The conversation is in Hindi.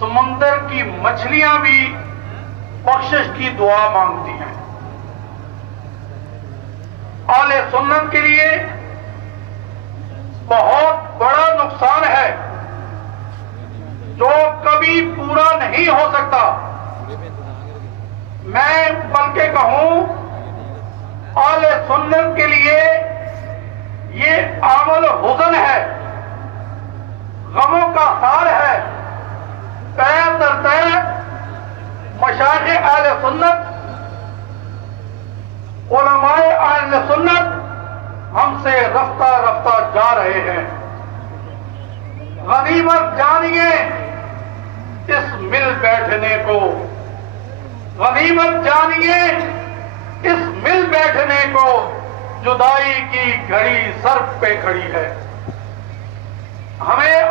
समुंदर की मछलियां भी बख्शिश की दुआ मांगती हैं। आले सुन्नत के लिए बहुत बड़ा नुकसान है जो कभी पूरा नहीं हो सकता। मैं बल्कि कहूं, आले सुन्नत के लिए ये आमल हुज़न है, गमों का हाल है। तय दर तय मशाइख़ आले सुन्नत, उलमाए आले सुन्नत हमसे रफ्ता रफ्ता जा रहे हैं। गनीमत जानिए इस मिल बैठने को, गनीमत जानिए इस मिल बैठने को। जुदाई की घड़ी सर पे खड़ी है। हमें